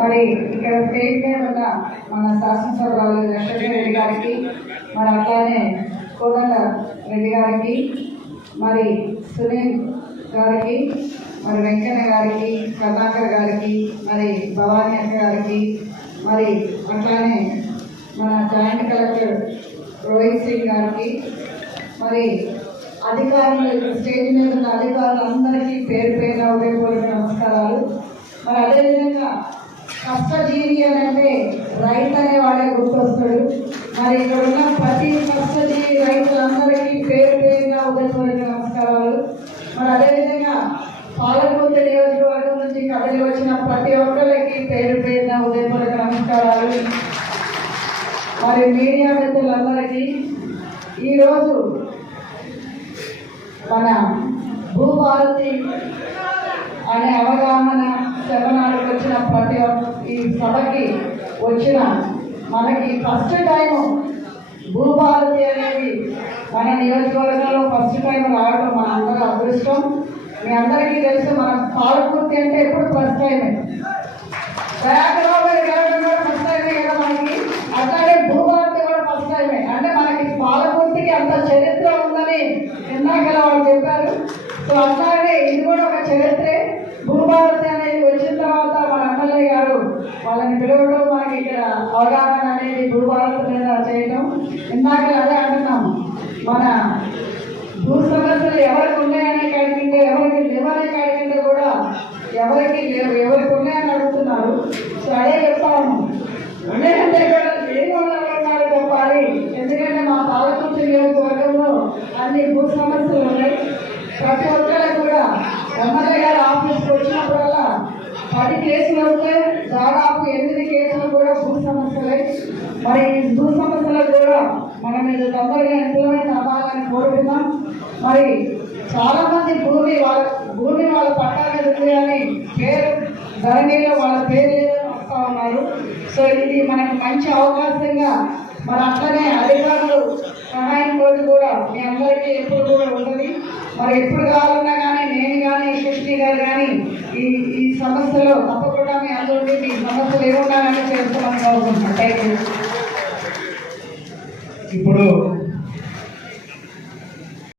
మరి ఇక్కడ స్టేజ్ మీద ఉన్న మన శాసనసభ్యులు లక్ష్మీ రెడ్డి గారికి, మరి అట్లానే కోదండ రెడ్డి గారికి, మరి సునీల్ గారికి, మరి వెంకన్న గారికి, కర్ణాకర్ గారికి, మరి భవానీ అక్క గారికి, మరి అట్లానే మన జాయింట్ కలెక్టర్ రోహిత్ సింగ్ గారికి, మరి అధికారులు స్టేజ్ మీద ఉన్న అధికారులందరికీ పేరు పేరుగా ఉదయపూర్వక నమస్కారాలు. మరి అదేవిధంగా కష్టజీవి అని అంటే రైతు అనే వాడే గుర్తొస్తాడు. మరి ఇక్కడ ఉన్న ప్రతి కష్టజీవి రైతులందరికీ పేరు పేరుగా ఉదయపూర్వక నమస్కారాలు. మరి అదేవిధంగా పాలకుర్తి నియోజకవర్గం నుంచి కదిలి వచ్చిన ప్రతి ఒక్కరికి పేరు పేరున ఉదయపూర్వక నమస్కారాలు. మరి మీడియా మిత్రులందరికీ ఈరోజు మన భూభారతి అనే అవగాహన సెమినార్కి వచ్చిన ప్రతి ఈ సభకి వచ్చిన మనకి ఫస్ట్ టైము భూభారతి అనేది మన నియోజకవర్గంలో ఫస్ట్ టైం రావడం మన అందరూ అదృష్టం. మీ అందరికీ తెలుసు, మన పాలకుర్తి అంటే ఎప్పుడు ఫస్ట్ టైమే, దయాకరావు గెలవడం కూడా ఫస్ట్ టైమే కదా మనకి. అట్లాగే భూభారతి కూడా ఫస్ట్ టైమే. అంటే మనకి పాలకుర్తికి అంత చరిత్ర ఉందని ఇందాకలా వాళ్ళు చెప్పారు. సో అట్లాగే ఇది కూడా ఒక చరిత్రే. భూభారతి అనేది వచ్చిన తర్వాత మన ఎమ్మెల్యే గారు వాళ్ళని పిలవడం, మనకి ఇక్కడ అవగాహన అనేది భూభారతి మీద చేయడం. ఇందాక అదే అంటున్నాము, మన భూ సమస్యలు ఎవరికి ఉన్నాయనే కాడికింటే, ఎవరికి లేవనే కాడికింటే కూడా ఎవరికి లేవు, ఎవరికి ఉన్నాయని అడుగుతున్నారు. సో అదే చెప్తాము, ఉన్నాయంటే ఇక్కడ లేని వాళ్ళు ఎవరున్నారు చెప్పాలి. ఎందుకంటే మా పాలకుర్తి నియోజకవర్గంలో అన్ని భూ సమస్యలు ఉన్నాయి. ప్రతి ఒక్కరికి కూడా ఎమ్మెల్యే గారు ఆఫీస్కి వచ్చినప్పుడల్లా 10 కేసులు వస్తే దాదాపు 8 కేసులు కూడా భూ సమస్యలే. మరి ఈ భూ సమస్యలకు కూడా మన మీద తొందరగా ఇంప్లిమెంట్ అవ్వాలని కోరుతున్నాం. మరి చాలా మంది భూమి వాళ్ళ పట్టా మీద ఉంది అని పేరు ధరణిలో వాళ్ళ పేరు లేదని వస్తూ ఉన్నారు. సో ఇది మనకు మంచి అవకాశంగా, మరి అట్లనే అధికారులు సహాయంతో కూడా మీ అందరికీ ఎప్పుడు కూడా ఉంటుంది. మరి ఎప్పుడు కావాలన్నా కానీ నేను కానీ కృష్ణి గారు కానీ ఈ సమస్యలో తప్పకుండా మీ అందరికీ మీ సమస్యలు ఏముండాలని చేస్తామని కోరుకుంటున్నాను. Thank you. ఇప్పుడు